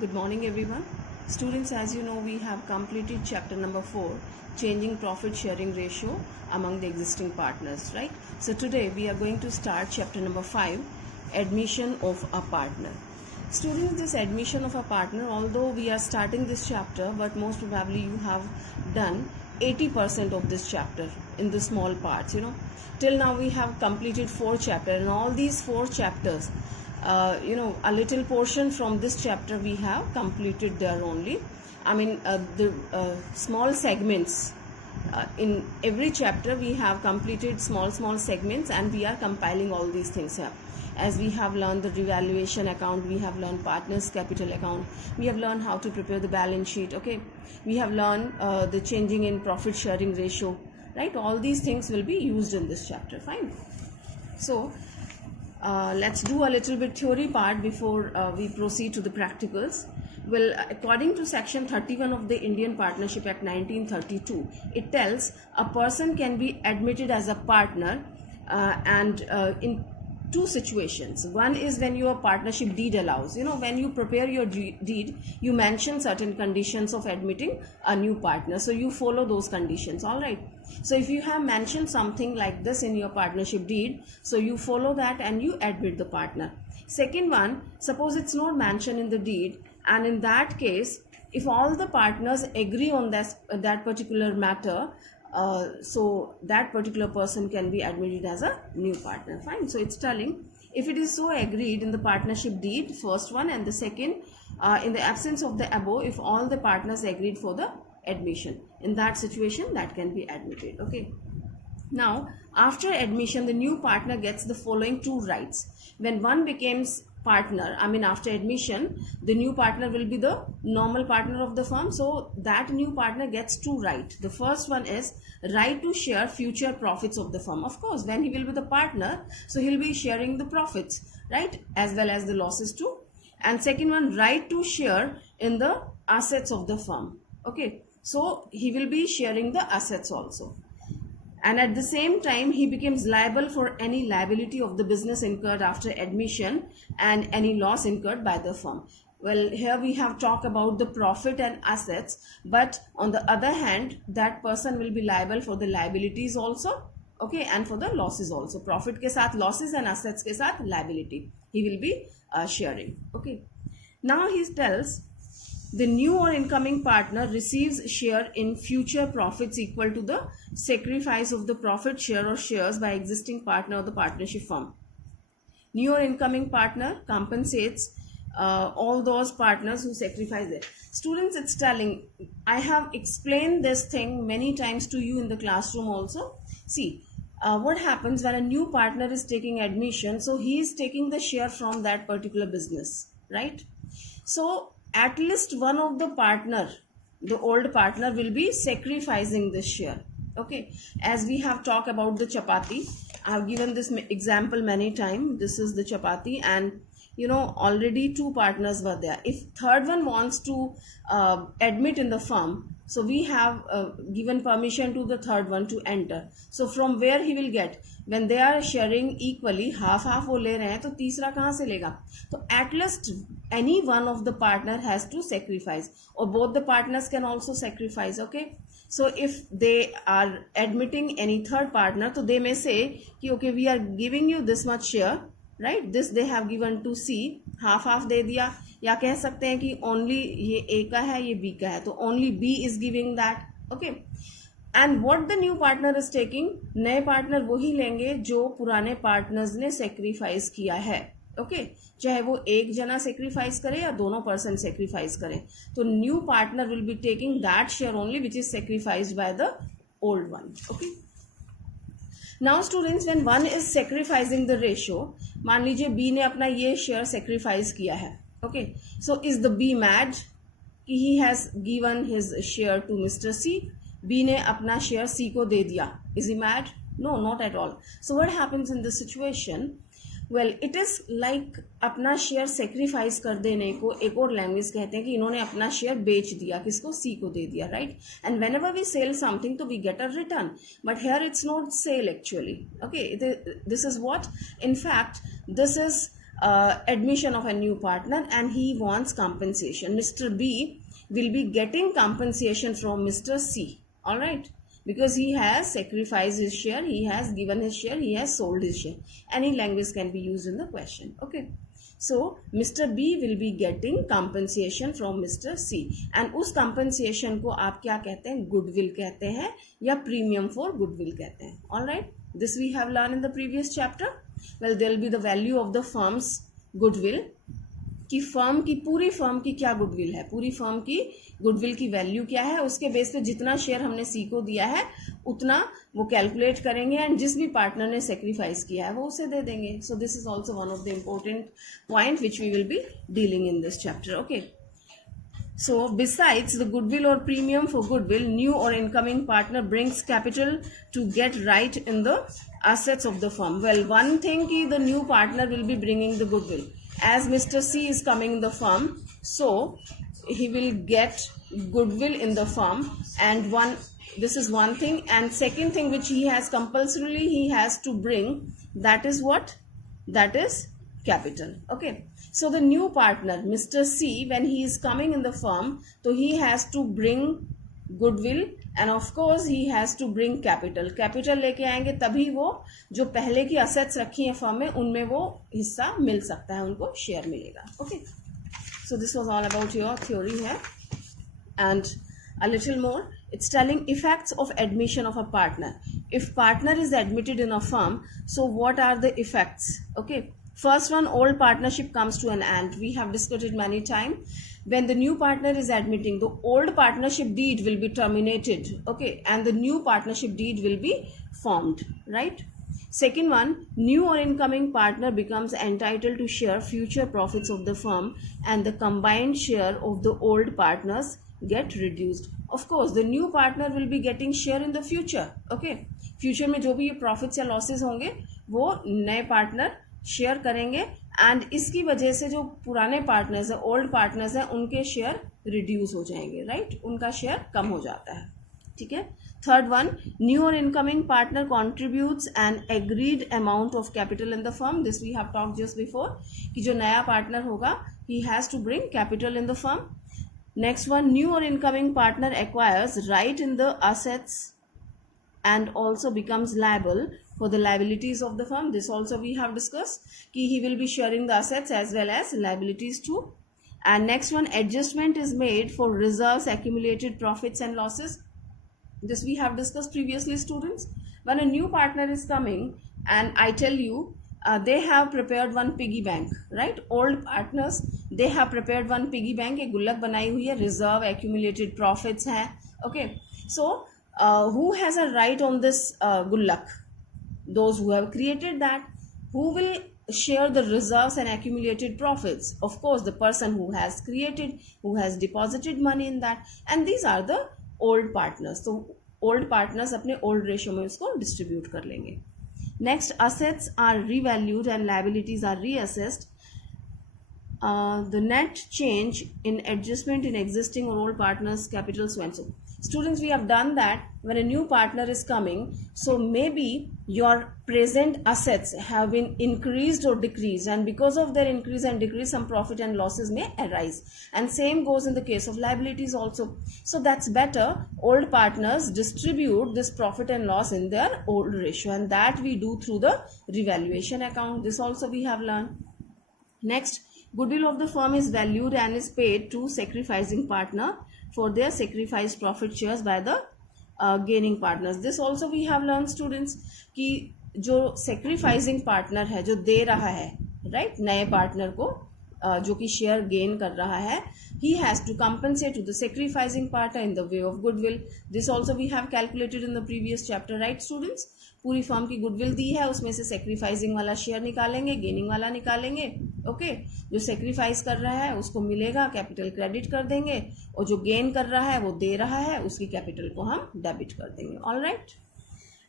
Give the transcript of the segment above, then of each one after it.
Good morning, everyone. Students, as you know, we have completed chapter number 4, changing profit sharing ratio among the existing partners, right? So today we are going to start chapter number 5, admission of a partner. Students, this admission of a partner, although we are starting this chapter, but most probably you have done 80% of this chapter in the small parts, Till now we have completed 4 chapters, and all these 4 chapters, a little portion from this chapter we have completed there only. The small segments in every chapter we have completed small segments, and we are compiling all these things here. As we have learned the revaluation account, we have learned partners capital account, we have learned how to prepare the balance sheet, okay, we have learned the changing in profit sharing ratio, right? All these things will be used in this chapter. Fine. So let's do a little bit theory part before we proceed to the practicals. Well, according to section 31 of the Indian Partnership Act 1932, it tells a person can be admitted as a partner and in 2 situations. One is when your partnership deed allows. When you prepare your deed, you mention certain conditions of admitting a new partner. So you follow those conditions, all right? So if you have mentioned something like this in your partnership deed, so you follow that and you admit the partner. Second one, suppose it's not mentioned in the deed, and in that case, if all the partners agree on that particular matter, so that particular person can be admitted as a new partner. Fine. So it's telling if it is so agreed in the partnership deed, first one, and the second, in the absence of the above, if all the partners agreed for the admission, in that situation that can be admitted. Okay. Now after admission, the new partner gets the following 2 rights. When one becomes partner, after admission, the new partner will be the normal partner of the firm, so that new partner gets 2 rights. The first one is right to share future profits of the firm. Of course, when he will be the partner, so he'll be sharing the profits, right, as well as the losses too. And second one, right to share in the assets of the firm. Okay, so he will be sharing the assets also. And at the same time, he becomes liable for any liability of the business incurred after admission and any loss incurred by the firm. Well, here we have talked about the profit and assets, but on the other hand, that person will be liable for the liabilities also, okay, and for the losses also. Profit ke saath losses and assets ke saath liability he will be sharing. Okay. Now he tells the new or incoming partner receives share in future profits equal to the sacrifice of the profit share or shares by existing partner of the partnership firm. New or incoming partner compensates all those partners who sacrifice it. Students, it's telling, I have explained this thing many times to you in the classroom also. See, what happens when a new partner is taking admission, so he is taking the share from that particular business, right? So at least one of the partner, the old partner, will be sacrificing this share. Okay, as we have talked about the chapati, I have given this example many times. This is the chapati, and already 2 partners were there. If third one wants to admit in the firm, so we have given permission to the third one to enter. So from where he will get? When they are sharing equally, half वो ले रहे हैं, तो तीसरा कहाँ से लेगा? तो at least any one of the partner has to sacrifice, or both the partners can also sacrifice. Okay, so if they are admitting any third partner, so they may say कि okay, we are giving you this much share, right? This they have given to C, half दे दिया, या कह सकते हैं कि only ये A का है, ये B का है, तो only B is giving that. Okay. And what the new partner is taking, नए partner वही लेंगे जो पुराने partners ने sacrifice किया है. Okay, चाहे वो एक जना sacrifice करे या दोनों person sacrifice करें, तो new partner will be taking that share only which is sacrificed by the old one. Okay. Now students, when one is sacrificing the ratio, मान लीजिए B ने अपना ये share sacrifice किया है. Okay, so is the B mad कि he has given his share to Mr. C? B ने अपना शेयर C को दे दिया. Is he mad? No, not at all. So what happens in this situation? Well, it is like अपना share sacrifice कर देने को एक और लैंग्वेज कहते हैं कि इन्होंने अपना शेयर बेच दिया, किसको? C को दे दिया, right? And whenever we sell something, तो we get a return. But here it's not sale actually. Okay, this is what? In fact, this is admission of a new partner and he wants compensation. Mr. B will be getting compensation from Mr. C. All right, because he has sacrificed his share, he has given his share, he has sold his share. Any language can be used in the question. Okay, so Mr. B will be getting compensation from Mr. C and उस compensation को आप क्या कहते हैं, goodwill कहते हैं या premium for goodwill कहते हैं. All right, this we have learned in the previous chapter. Well, there will be the value of the firm's goodwill, कि फर्म की पूरी फर्म की क्या गुडविल है, पूरी फर्म की गुडविल की वैल्यू क्या है, उसके बेस पे जितना शेयर हमने सी को दिया है उतना वो कैलकुलेट करेंगे एंड जिस भी पार्टनर ने सेक्रीफाइस किया है वो उसे दे देंगे. So this is also one of the important point which we will be dealing in this chapter. Okay, so besides the goodwill or premium for goodwill, new or incoming partner brings capital to get right in the assets of the firm. Well, one thing ki the new partner will be bringing the goodwill. As Mr. C is coming in the firm, so he will get goodwill in the firm, and this is one thing. And second thing which he has compulsorily he has to bring, that is what? That is capital. Okay, so the new partner Mr. C, when he is coming in the firm, so he has to bring goodwill and of course he has to bring capital. Capital लेके आएंगे तभी वो जो पहले की assets रखी हैं firm में उनमें वो हिस्सा मिल सकता है, उनको share मिलेगा. Okay, so this was all about your theory here. And a little more, it's telling effects of admission of a partner. If partner is admitted in a firm, so what are the effects? Okay, first one, old partnership comes to an end. We have discussed it many times. When the new partner is admitting, the old partnership deed will be terminated. Okay, and the new partnership deed will be formed, right? Second one, new or incoming partner becomes entitled to share future profits of the firm and the combined share of the old partners get reduced. Of course, the new partner will be getting share in the future. Okay, future में जो भी ये profits या losses होंगे वो नए partner share करेंगे and इसकी वजह से जो पुराने पार्टनर्स है, ओल्ड पार्टनर्स हैं, उनके शेयर रिड्यूस हो जाएंगे. राइट, उनका शेयर कम हो जाता है. ठीक है. थर्ड वन, न्यू और incoming partner contributes an agreed amount of capital in the firm. This we have talked just before कि जो नया पार्टनर होगा he has to bring capital in the firm. Next one, new और incoming partner acquires right in the assets and also becomes liable for the liabilities of the firm. This also we have discussed कि he will be sharing the assets as well as liabilities too. And next one, adjustment is made for reserves, accumulated profits and losses. This we have discussed previously, students. When a new partner is coming and I tell you they have prepared one piggy bank, right? Old partners, they have prepared one piggy bank, एक गुल्लक बनाई हुई है, reserve, accumulated profits है. Okay, so who has a right on this gullak? Those who have created that. Who will share the reserves and accumulated profits? Of course, the person who has created, who has deposited money in that, and these are the old partners. So old partners अपने old ratio में उसको distribute कर लेंगे. Next, assets are revalued and liabilities are reassessed. The net change in adjustment in existing or old partners capital so and so. Students, we have done that when a new partner is coming, so maybe your present assets have been increased or decreased, and because of their increase and decrease some profit and losses may arise, and same goes in the case of liabilities also. So that's better old partners distribute this profit and loss in their old ratio, and that we do through the revaluation account. This also we have learned. Next, goodwill of the firm is valued and is paid to sacrificing partner for their sacrificed profit shares by the gaining partners. This also we have learned, students, कि जो sacrificing partner है, जो दे रहा है, right, नए partner को जो कि शेयर गेन कर रहा है, he has to compensate to the sacrificing partner in the way of goodwill. This also we have calculated in the previous chapter, right students? पूरी फर्म की गुडविल दी है, उसमें से सेक्रीफाइसिंग वाला शेयर निकालेंगे, गेनिंग वाला निकालेंगे. ओके, जो सेक्रीफाइस कर रहा है उसको मिलेगा, कैपिटल क्रेडिट कर देंगे, और जो गेन कर रहा है वो दे रहा है, उसकी कैपिटल को हम डेबिट कर देंगे. All right.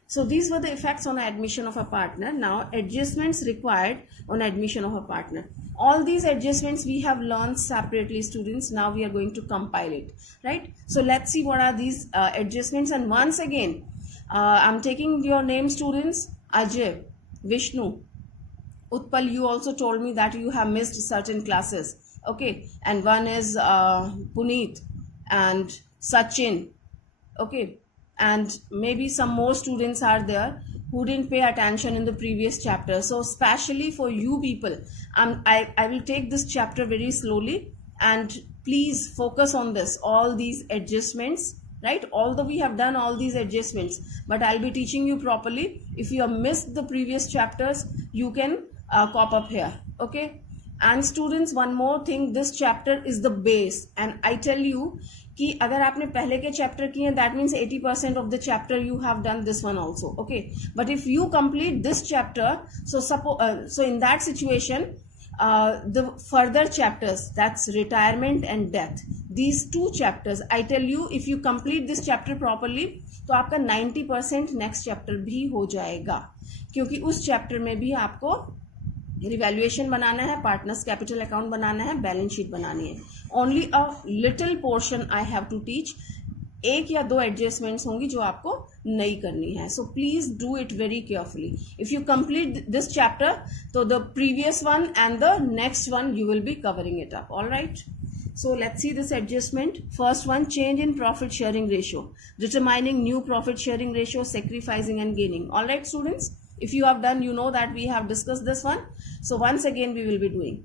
So these were the effects on admission of a partner. Now adjustments required on admission of a partner. All these adjustments we have learned separately, students. Now we are going to compile it, right? So let's see what are these adjustments. And once again, I'm taking your name, students. Ajay, Vishnu, Utpal, you also told me that you have missed certain classes. Okay, and one is Puneet and Sachin. Okay, and maybe some more students are there who didn't pay attention in the previous chapter. So especially for you people, I will take this chapter very slowly, and please focus on this, all these adjustments, right? Although we have done all these adjustments, but I'll be teaching you properly. If you have missed the previous chapters, you can cop up here. Okay, and students, one more thing, this chapter is the base, and I tell you कि अगर आपने पहले के chapter किए हैं, that means 80% of the chapter you have done this one also. Okay, but if you complete this chapter, so in that situation, the further chapters, that's retirement and death, these two chapters, I tell you, if you complete this chapter properly, तो आपका 90% next chapter भी हो जाएगा, क्योंकि उस chapter में भी आपको रिवैल्यूएशन बनाना है, पार्टनर्स कैपिटल अकाउंट बनाना है, बैलेंस शीट बनानी है. Only a little portion I have to teach. एक या दो एडजस्टमेंट्स होंगी जो आपको नहीं करनी है. So please do it very carefully. If you complete this chapter, तो the previous one and the next one you will be covering it up. All right, so let's see this adjustment. First one, change in profit sharing ratio, determining new profit sharing ratio, sacrificing and gaining. All right students, if you have done, you know that we have discussed this one, so once again we will be doing.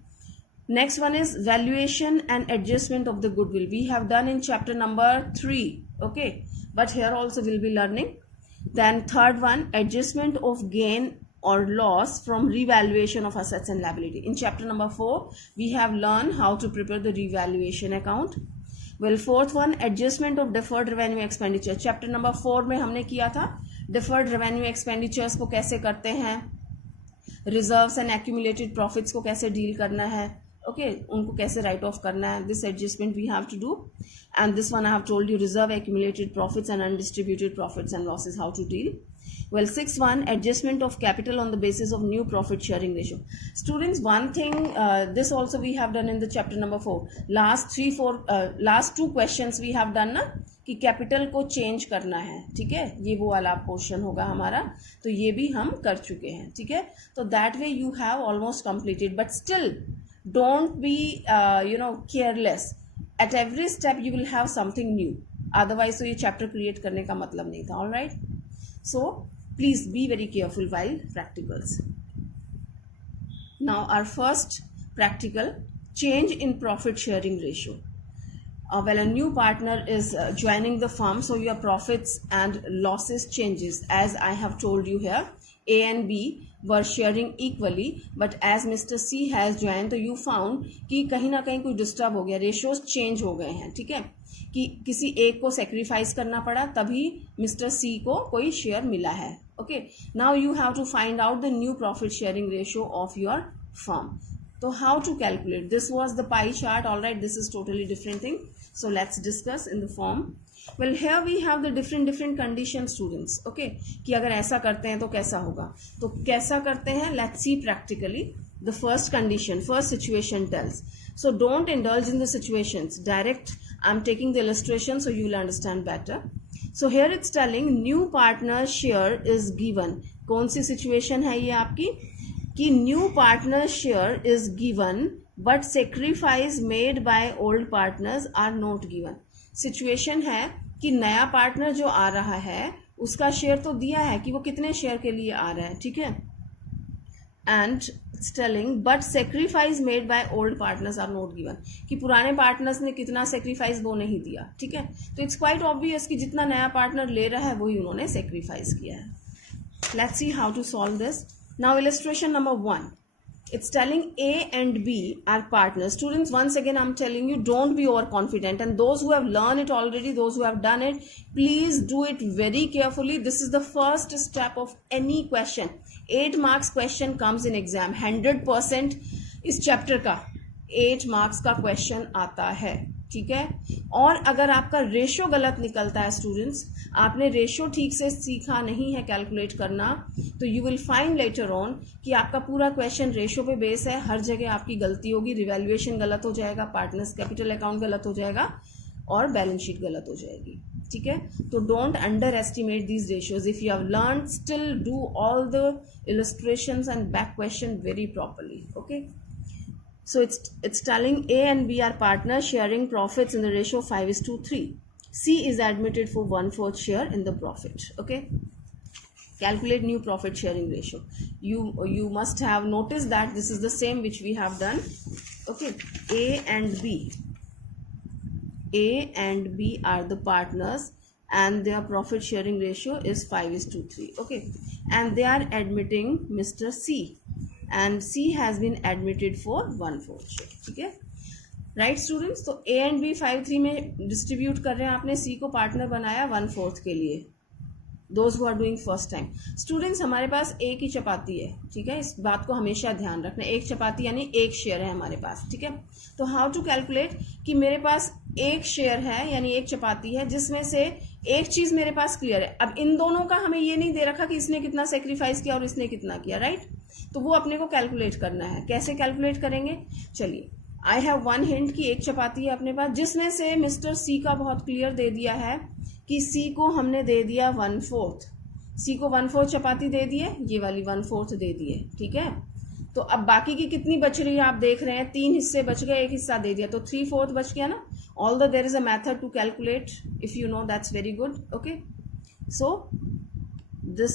Next one is valuation and adjustment of the goodwill. We have done in chapter number 3. Okay, but here also we'll be learning. Then third one, adjustment of gain or loss from revaluation of assets and liability. In chapter number 4, we have learned how to prepare the revaluation account. Well, fourth one, adjustment of deferred revenue expenditure. Chapter number 4 में हमने किया था deferred revenue expenditures को कैसे करते हैं, reserves and accumulated profits को कैसे deal करना है, okay, उनको कैसे write off करना है. This adjustment we have to do, and this one I have told you, reserve, accumulated profits and undistributed profits and losses, how to deal. Well, sixth one, adjustment of capital on the basis of new profit sharing ratio. Students, one thing, this also we have done in the chapter number 4. Last two questions we have done ना, कि capital को change करना है. ठीक है, ये वो वाला पोर्शन होगा हमारा, तो ये भी हम कर चुके हैं. ठीक है, तो that way you have almost completed, but still don't be careless. At every step you will have something new, otherwise तो ये चैप्टर क्रिएट करने का मतलब नहीं था. All right, so please be very careful while practicals. Now our first practical, change in profit sharing ratio. Well, a new partner is joining the firm, so your profits and losses changes. As I have told you here, A and B were sharing equally, but as Mr. C has joined, तो you found कि कहीं ना कहीं कुछ disturb हो गया, ratios change हो गए हैं. ठीक है, कि किसी एक को सेक्रीफाइस करना पड़ा, तभी मिस्टर सी को कोई शेयर मिला है. Okay, now you have to find out the new profit sharing ratio of your firm. तो how to calculate, this was the pie chart. All right, this is totally different thing, so let's discuss in the form. Well, here we have the different condition students. Okay, कि अगर ऐसा करते हैं तो कैसा होगा, तो कैसा करते हैं, let's see practically. The first condition, first situation tells. So don't indulge in the situations. Direct, I'm taking the illustration so you will understand better. So here it's telling new partner share is given. कौन सी situation है ये आपकी, कि new partner share is given but sacrifice made by old partners are not given. Situation है कि नया partner जो आ रहा है उसका शेयर तो दिया है कि वो कितने शेयर के लिए आ रहा है. ठीक है, and it's telling but sacrifice made by old partners are not given, कि पुराने पार्टनर्स ने कितना सेक्रीफाइस वो नहीं दिया. ठीक है, तो इट्स क्वाइट ऑब्वियस कि जितना नया पार्टनर ले रहा है वही उन्होंने सेक्रीफाइस किया है. Let's see how to solve this. Now illustration number 1, it's telling A and B are partners. Students, once again I'm telling you, don't be overconfident, and those who have learned it already, those who have done it, please do it very carefully. This is the first step of any question. 8 marks question comes in exam. 100% इस chapter का 8 marks का question आता है. ठीक है, और अगर आपका रेशो गलत निकलता है स्टूडेंट्स, आपने रेशो ठीक से सीखा नहीं है कैलकुलेट करना, तो you will find later on कि आपका पूरा क्वेश्चन रेशो पे बेस है. हर जगह आपकी गलती होगी, रिवैल्यूएशन गलत हो जाएगा, पार्टनर्स कैपिटल अकाउंट गलत हो जाएगा. और बैलेंस शीट गलत हो जाएगी, ठीक है। तो don't under estimate these ratios. If you have learn, still do all the illustrations and back question very properly. Okay, so it's telling A and B are partners sharing profits in the ratio 5:3. C is admitted for 1/4 share in the profit. Okay, calculate new profit sharing ratio. You must have noticed that this is the same which we have done. Okay, A and B are the partners and their profit sharing ratio is 5:3. Okay, and they are admitting Mr. C and C has been admitted for 1/4 share. ठीक है, right students. तो A and B 5:3 में distribute कर रहे हैं, आपने C को partner बनाया 1/4 के लिए. Those who are doing first time. Students, हमारे पास एक ही चपाती है, ठीक है, इस बात को हमेशा ध्यान रखना. एक चपाती यानी एक शेयर है हमारे पास, ठीक है. तो हाउ टू कैलकुलेट कि मेरे पास एक शेयर है यानी एक चपाती है जिसमें से एक चीज मेरे पास क्लियर है. अब इन दोनों का हमें ये नहीं दे रखा कि इसने कितना सेक्रीफाइस किया और इसने कितना किया, राइट. तो वो अपने को कैलकुलेट करना है. कैसे कैलकुलेट करेंगे, चलिए. आई हैव वन हिंट कि एक चपाती है अपने पास जिसमें से मिस्टर सी का बहुत क्लियर दे दिया है कि सी को हमने दे दिया 1/4. सी को 1/4 चपाती दे दिए, ये वाली 1/4 दे दिए, ठीक है. तो अब बाकी की कितनी बच रही है आप देख रहे हैं, 3 हिस्से बच गए, एक हिस्सा दे दिया तो 3/4 बच गया ना. Although there is a method to calculate, if you know, that's very good. Okay, so this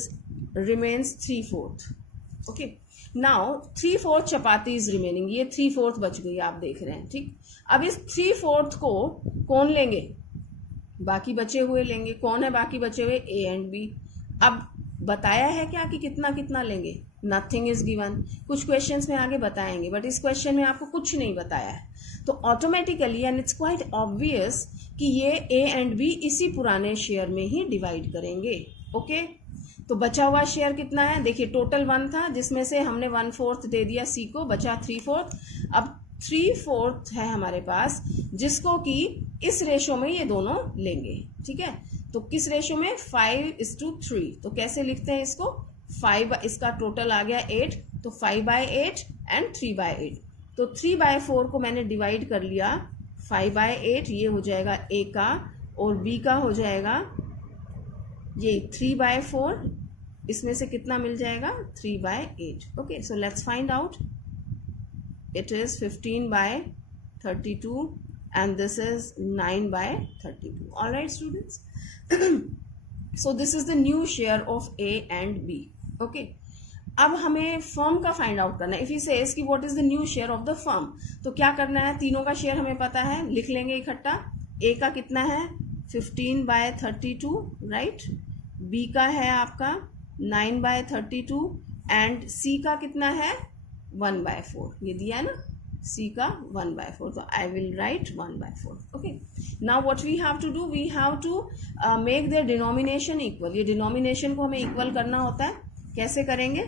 remains 3/4. Okay, now 3/4 chapati is remaining. ये 3/4 बच गई, आप देख रहे हैं, ठीक. अब इस 3/4 को कौन लेंगे, बाकी बचे हुए लेंगे. कौन है बाकी बचे हुए, A and B. अब बताया है क्या कि कितना कितना लेंगे, नथिंग इज गिवन. कुछ क्वेश्चंस में आगे बताएंगे बट इस क्वेश्चन में आपको कुछ नहीं बताया है. तो automatically and it's quite obvious कि ये A एंड B इसी पुराने शेयर में ही डिवाइड करेंगे. ओके, तो बचा हुआ शेयर कितना है, देखिए टोटल 1 था जिसमें से हमने 1/4 दे दिया C को, बचा 3/4. अब 3/4 है हमारे पास जिसको कि इस रेशो में ये दोनों लेंगे, ठीक है. तो किस रेशो में, 5:3. तो कैसे लिखते हैं इसको, 5, इसका टोटल आ गया 8, तो 5/8 एंड 3/8. तो 3/4 को मैंने डिवाइड कर लिया 5/8, ये हो जाएगा A का और B का हो जाएगा ये 3/4. इसमें से कितना मिल जाएगा, 3/8. Okay, so let's find out. It is 15/32 and this is 9/32. All right, students. So this is the new share of A and B. Okay. अब हमें फर्म का फाइंड आउट करना है. इफ ही सेज कि what is the new share of the firm, तो क्या करना है, तीनों का शेयर हमें पता है, लिख लेंगे इकट्ठा. A का कितना है, 15/32, राइट. B का है आपका 9/32 एंड C का कितना है, 1/4. ये दिया है ना, C का 1/4. तो I will write 1/4. Okay, now what we have to do, we have to make their denomination equal. ये डिनोमिनेशन को हमें इक्वल करना होता है. कैसे करेंगे,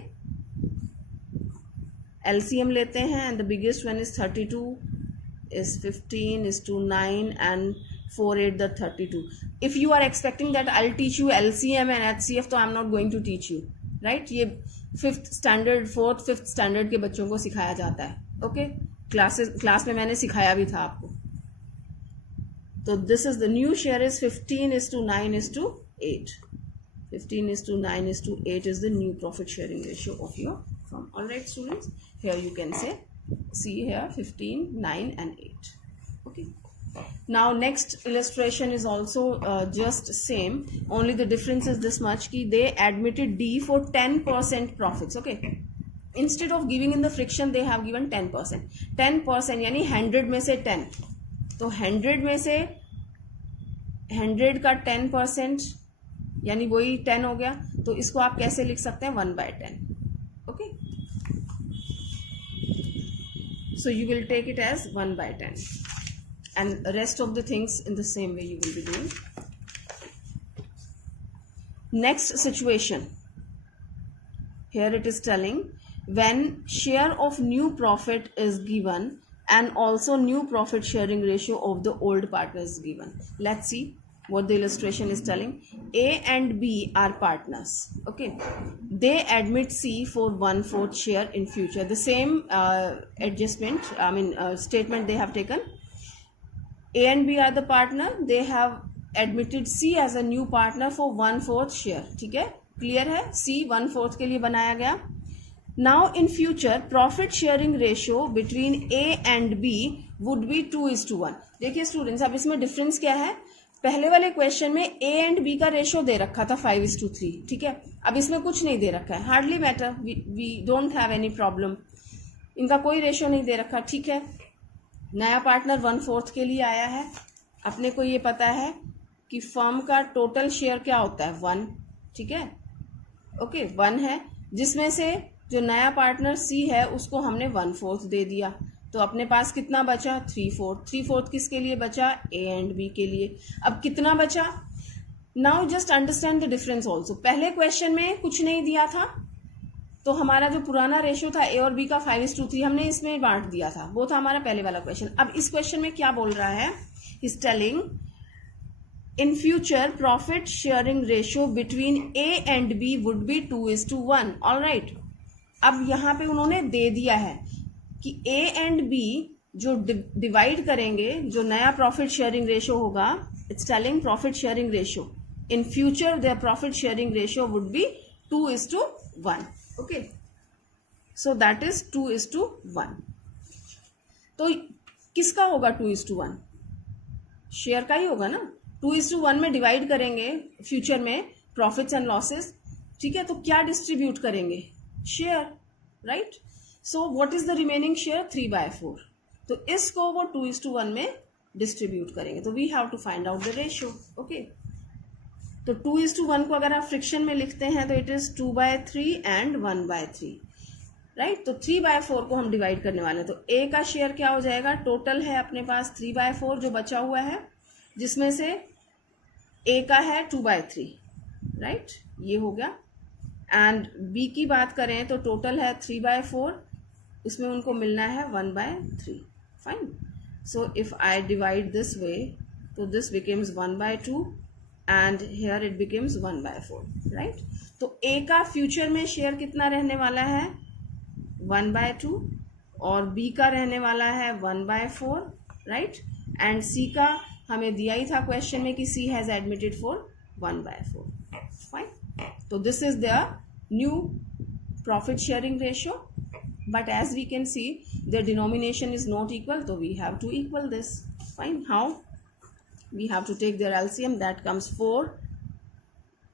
LCM लेते हैं and the biggest one is 32 is 15:9 and 4/8 the 32. If you are expecting that I'll teach you LCM and HCF, तो I'm not going to teach you, right. ये 5th standard 4th 5th standard के बच्चों को सिखाया जाता है. Okay, class में मैंने सिखाया भी था आपको. तो this is the new share is 15:9:8. 15:9:8 is the new profit sharing ratio of your firm. All right, students, here you can say, see here 15, 9 and 8. Okay, now next illustration is also just same, only the difference is this much कि they admitted D for 10% profits. Okay, instead of giving in the friction they have given 10%. 10% यानी 100 में से 10, तो 100 में से 100 का 10% यानी वही 10 हो गया. तो इसको आप कैसे लिख सकते हैं, 1/10. Okay, so you will take it as 1/10 and rest of the things in the same way you will be doing. Next situation, here it is telling when share of new profit is given and also new profit sharing ratio of the old partner is given. Let's see what the illustration is telling. A and B are partners. Okay, they admit C for 1/4 share in future. The same adjustment, statement they have taken. A and B are the partner. They have admitted C as a new partner for 1/4 share. ठीक है, clear है? C 1/4 के लिए बनाया गया. Now in future profit sharing ratio between A and B would be 2:1. देखिए students, अब इसमें डिफरेंस क्या है? पहले वाले क्वेश्चन में A एंड B का रेशो दे रखा था 5:3. ठीक है, अब इसमें कुछ नहीं दे रखा है. Hardly matter, we don't have any problem. इनका कोई रेशो नहीं दे रखा. ठीक है, नया पार्टनर 1/4 के लिए आया है. अपने को ये पता है कि फर्म का टोटल शेयर क्या होता है? 1. ठीक है, ओके, 1 है, जिसमें से जो नया पार्टनर C है उसको हमने 1/4 दे दिया. तो अपने पास कितना बचा? 3/4. 3/4 किसके लिए बचा? A एंड B के लिए. अब कितना बचा? Now just understand the difference also. पहले क्वेश्चन में कुछ नहीं दिया था, तो हमारा जो पुराना रेशियो था A और B का 5:3 हमने इसमें बांट दिया था. वो था हमारा पहले वाला क्वेश्चन. अब इस क्वेश्चन में क्या बोल रहा है? Is telling in future profit sharing ratio between A and B would be 2:1. All right. अब यहाँ पे उन्होंने दे दिया है कि A एंड B जो डिवाइड करेंगे, जो नया प्रॉफिट शेयरिंग रेशियो होगा, it's telling profit sharing ratio in future their profit sharing ratio would be 2:1. Okay, so that is 2:1. तो किसका होगा 2:1? शेयर का ही होगा ना. 2:1 में डिवाइड करेंगे फ्यूचर में प्रॉफिट्स एंड लॉसेस. ठीक है, तो क्या डिस्ट्रीब्यूट करेंगे? Share, right. So what is the remaining share? 3/4. तो इसको वो 2:1 में डिस्ट्रीब्यूट करेंगे. तो we have to find out the ratio. Okay, तो 2:1 को अगर आप फ्रिक्शन में लिखते हैं तो इट इज 2/3 एंड 1/3, राइट. तो 3/4 को हम डिवाइड करने वाले हैं. तो A का शेयर क्या हो जाएगा? टोटल है अपने पास 3/4 जो बचा हुआ है, जिसमें से A का है 2/3, राइट. ये हो गया. एंड B की बात करें तो टोटल है 3/4, उसमें उनको मिलना है 1/3. Fine. So if I divide this way, तो this becomes 1/2 and here it becomes 1/4, right. तो A का फ्यूचर में शेयर कितना रहने वाला है? 1/2. और B का रहने वाला है 1/4, राइट. एंड C का हमें दिया ही था क्वेश्चन में कि C has admitted for 1/4. Fine. तो this is the new profit sharing ratio, but as we can see the denomination is not equal, तो we have to equal this. Fine. How? We have to take their LCM. That comes 4.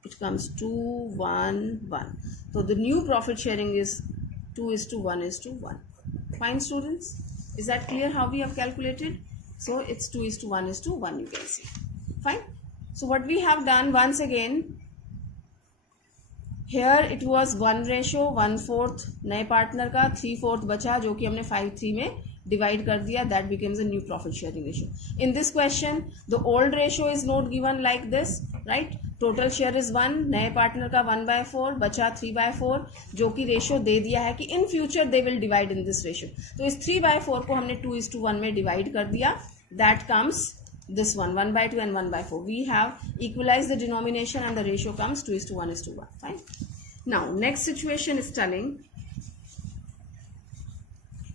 It comes 2, 1, 1. So the new profit sharing is 2:1:1. Fine, students. Is that clear how we have calculated? So it's 2:1:1. You can see. Fine. So what we have done once again. Here it was 1 ratio, 1/4 नए partner का, 3/4 बचा जो कि हमने 5/3 में divide कर दिया. That becomes a new profit sharing ratio. In this question the old ratio is not given like this, right. Total share is 1, नए पार्टनर का 1/4 बचा 3/4, जो कि रेशियो दे दिया है कि in future they will divide in this ratio. तो इस 3/4 को हमने 2:1 में डिवाइड कर दिया. That comes this one 1/2 and 1/4. We have equalized the denomination and the ratio comes 2:1:1. Fine. Now next situation is telling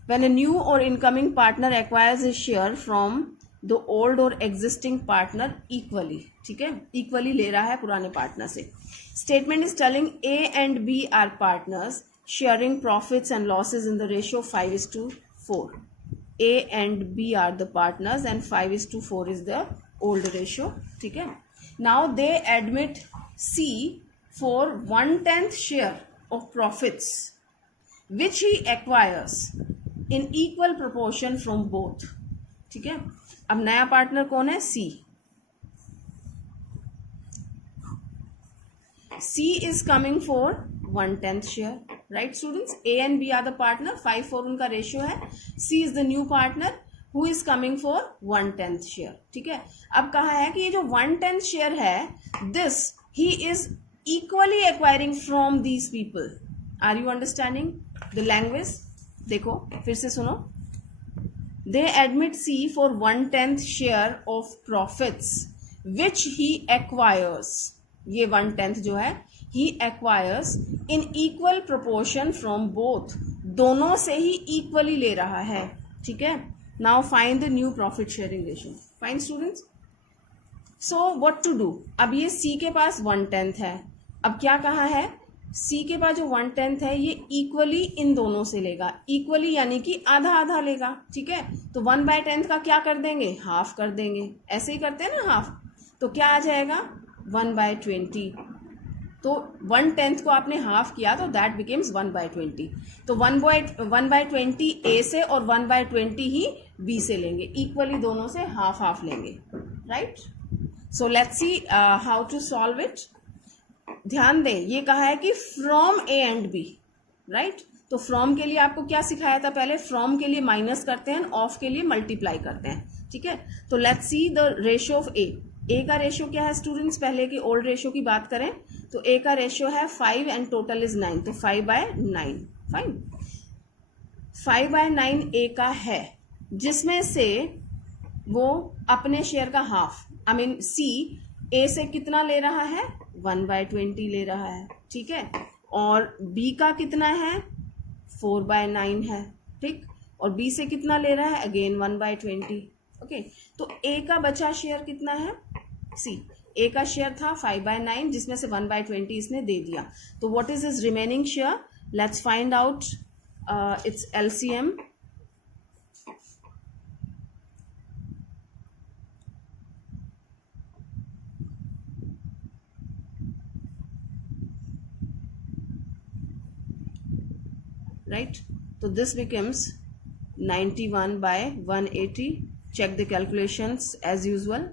when a new or incoming partner acquires a share from the old or existing partner equally. ठीक है, equally ले रहा है पुराने partner से. Statement is telling A and B are partners sharing profits and losses in the ratio 5:4. A and B are the partners and 5:4 is the old ratio. ठीक है. Now they admit C for 1/10 share of profits which he acquires in equal proportion from both. ठीक है. अब नया partner कौन है? C. C is coming for 1/10 share. Right students, A and B are the partner, 5/4 उनका ratio है. C is the new partner who is coming for 1/10 share. ठीक है. अब कहा है कि ये जो 1/10 share है, this he is equally acquiring from these people. Are you understanding the language? देखो फिर से सुनो. They admit C for 1/10 share of profits which he acquires. ये 1/10 जो है he acquires in equal proportion from both. दोनों से ही equally ले रहा है. ठीक है. Now find the new profit sharing ratio. Fine students. So what to do. अब ये सी के पास 1/10 है. अब क्या कहा है, सी के पास जो 1/10 है ये इक्वली इन दोनों से लेगा. इक्वली यानी कि आधा आधा लेगा. ठीक है, तो 1/10 का क्या कर देंगे, हाफ कर देंगे. ऐसे ही करते हैं ना हाफ. तो क्या आ जाएगा 1/20. तो 1/10 को आपने हाफ किया तो दैट बिकेम्स 1/20. तो 1/20 ए से और 1/20 ही बी से लेंगे. इक्वली दोनों से हाफ हाफ लेंगे. Right. So let's see how to solve it. ध्यान दें, ये कहा है कि from A and B. Right. तो फ्रॉम के लिए आपको क्या सिखाया था पहले, फ्रॉम के लिए माइनस करते हैं, ऑफ के लिए मल्टीप्लाई करते हैं. ठीक है, तो let's see the ratio of A. A का रेशियो क्या है स्टूडेंट्स, पहले की ओल्ड रेशियो की बात करें तो ए का रेशियो है 5 एंड टोटल इज 9. तो 5/9. फाइन. 5/9 ए का है, जिसमें से वो अपने शेयर का हाफ, आई मीन सी ए से कितना ले रहा है, 1/20 ले रहा है. ठीक है, और बी का कितना है, 4/9 है. ठीक, और बी से कितना ले रहा है, अगेन 1/20. ओके, तो ए का बचा शेयर कितना है, सी ए का शेयर था 5/9 जिसमें से 1/20 इसने दे दिया. तो what is his remaining share, let's find out it's LCM. Right, so this becomes 91/180. Check the calculations as usual.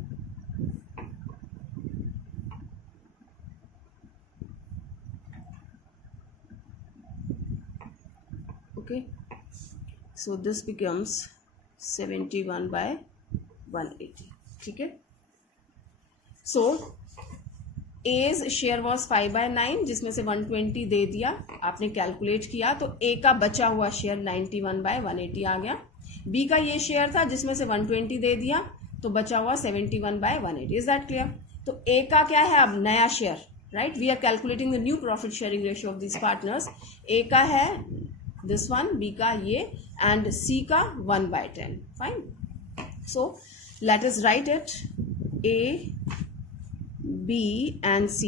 Okay, so this becomes 71/180. ठीक है, so A's शेयर वॉज 5/9 जिसमें से 120 दे दिया, आपने कैलकुलेट किया तो A का बचा हुआ शेयर 91/180 आ गया. B का ये शेयर था जिसमें से 120 दे दिया तो बचा हुआ 71/180. Is that clear. तो A का क्या है अब, नया share. Right, we are calculating the new profit sharing ratio of this partners. A का है दिस वन, B का ये, एंड C का 1/10. Fine. So let us right it. A, B and C.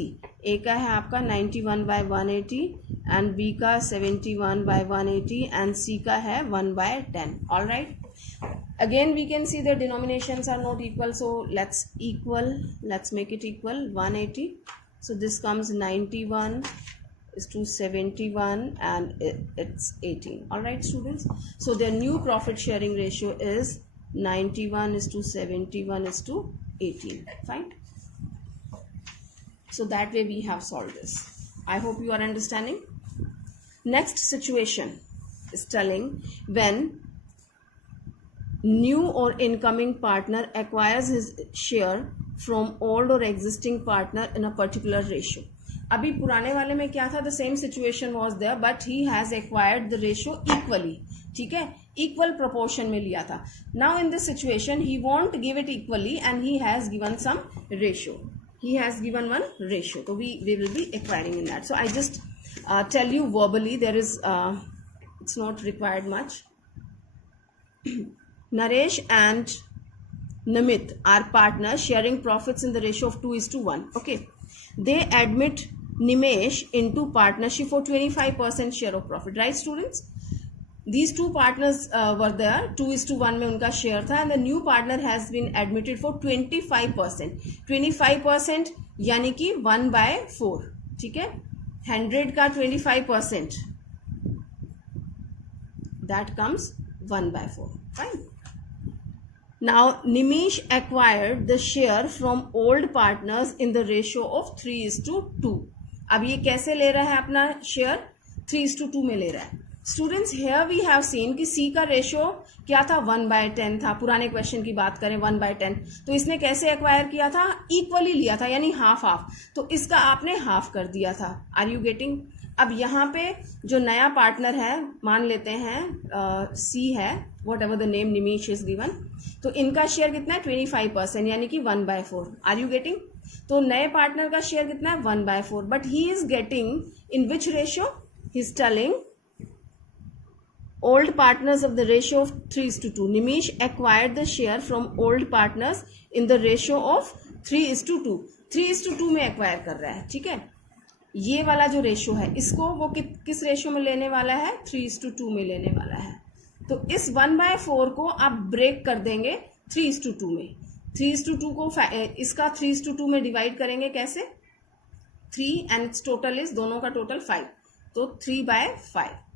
A का है आपका 91/180 एंड B का 71/180 and C का है 1/10. All right. Again we can see the denominations are not equal, so let's make it equal. 180, so this comes 91 is to 71 and it's 18. All right students, so their new profit sharing ratio is 91 is to 71 is to 18. Fine. So that way we have solved this. I hope you are understanding. Next situation is telling when new or incoming partner acquires his share from old or existing partner in a particular ratio. अभी पुराने वाले में क्या था, the same situation was there but he has acquired the ratio equally. ठीक है, equal proportion में लिया था. Now in this situation he won't give it equally and he has given some ratio. He has given one ratio, so we will be acquiring in that. So I just tell you verbally, there is it's not required much. Naresh and Namit are partners sharing profits in the ratio of 2:1. Okay, they admit Nimesh into partnership for 25% share of profit. Right students, these two partners were there, 2:1 में उनका share था, and the new partner has been admitted for 25%. 25% यानी कि 1/4. ठीक है, 100 का 25% that comes 1/4. Fine. Now Nimish acquired the share from old partners in the ratio of 3:2. अब ये कैसे ले रहा है अपना शेयर, 3:2 में ले रहा है. Students, here we have seen कि सी का रेशियो क्या था, 1/10 था. पुराने क्वेश्चन की बात करें 1/10, तो इसने कैसे एक्वायर किया था, इक्वली लिया था यानी हाफ हाफ. तो इसका आपने हाफ कर दिया था. Are you getting. अब यहाँ पे जो नया पार्टनर है, मान लेते हैं सी है, whatever the name Nimish is given, तो इनका शेयर कितना है 25% यानी कि 1/4. Are you getting. तो नए पार्टनर का शेयर कितना है 1/4, but he is getting in which ratio, he is telling old partners of the ratio of 3:2. Nimish acquired the share from old partners in the ratio of 3:2. 3:2 में acquire कर रहा है, ठीक है। ये वाला जो रेशो है इसको वो किस रेशो में लेने वाला है, 3:2 में लेने वाला है। तो इस 1/4 को आप ब्रेक कर देंगे 3:2 में। 3:2 को इसका 3:2 में डिवाइड करेंगे कैसे, 3 एंड इट्स टोटल इज, दोनों का टोटल 5, तो 3/5,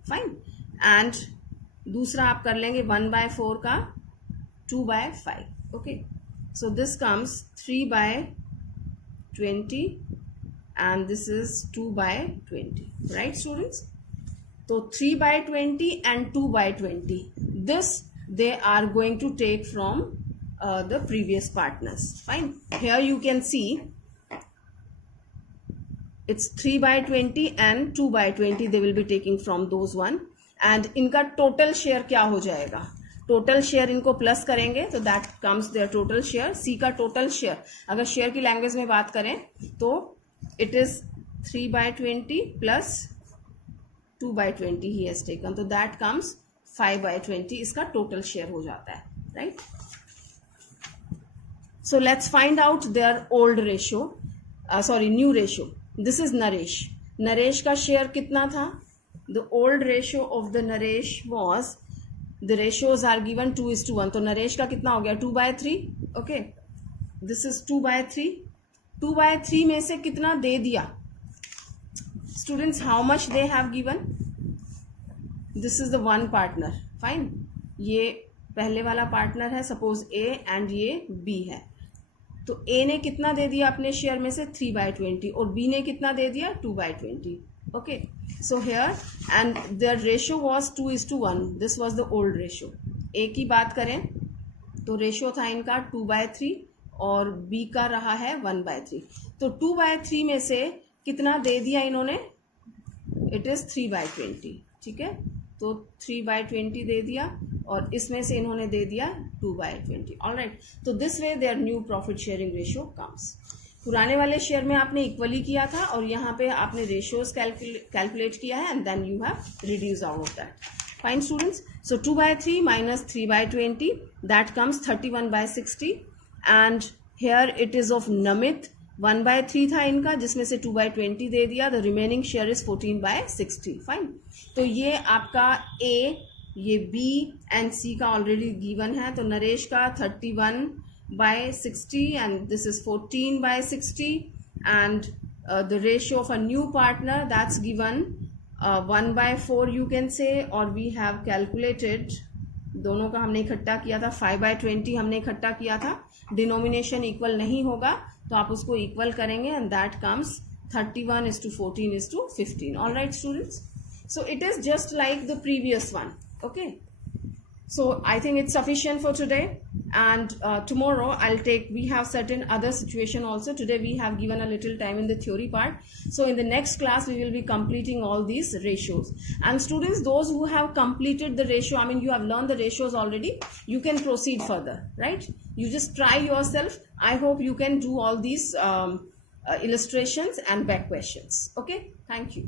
फाइन। एंड दूसरा आप कर लेंगे 1/4 का 2/5, okay. So this comes 3/20 and this is 2/20, right students? So 3/20 and 2/20, this they are going to take from the previous partners, fine। Here you can see it's 3/20 and 2/20 they will be taking from those one, and इनका total share क्या हो जाएगा, total share इनको plus करेंगे तो that comes their total share. C का total share अगर share की लैंग्वेज में बात करें तो it is 3/20 plus 2/20 he has taken, तो that comes 5/20, इसका टोटल शेयर हो जाता है, right. So let's find out their old ratio, new ratio. This is Naresh. Naresh का शेयर कितना था, the old ratio of the Naresh was, the ratios are given 2:1, तो नरेश का कितना हो गया 2/3, okay, this is 2/3। 2/3 में से कितना दे दिया students, how much they have given, this is the one partner, fine. ये पहले वाला पार्टनर है, सपोज ए एंड ये बी है, तो ए ने कितना दे दिया अपने शेयर में से 3/20 और बी ने कितना दे दिया 2/20, okay. So here and the ratio was 2:1, this was the old ratio. A की बात करें तो रेशियो था इनका 2/3 और बी का रहा है 1/3, तो 2/3 में से कितना दे दिया इन्होंने, इट इज 3/20, ठीक है। तो 3/20 दे दिया और इसमें से इन्होंने दे दिया 2/20, ऑलराइट। तो this way their new profit sharing ratio comes. पुराने वाले शेयर में आपने इक्वली किया था और यहाँ पे आपने रेशियोज कैलकुलेट किया है and then you have reduce out of that, fine students. So 2/3 minus 3/20, that comes 31/60, and here it is of Namit, 1/3 था इनका जिसमें से 2/20 दे दिया, the remaining share is 14/60, fine. तो ये आपका ए, ये बी एंड सी का ऑलरेडी गिवन है, तो नरेश का 31/60 and this is 14/60, and the ratio of a new partner that's given 1/4 you can say, or we have calculated, दोनों का हमने इकट्ठा किया था, 5/20 हमने इकट्ठा किया था, डिनोमिनेशन इक्वल नहीं होगा तो आप उसको इक्वल करेंगे and that comes 31:14:15, all right students। So it is just like the previous one, okay। So I think it's sufficient for today, and tomorrow we have certain other situation also. Today we have given a little time in the theory part, so in the next class we will be completing all these ratios. And students, those who have completed the ratio, I mean you have learned the ratios already, you can proceed further, right? You just try yourself. I hope you can do all these illustrations and back questions, okay? Thank you.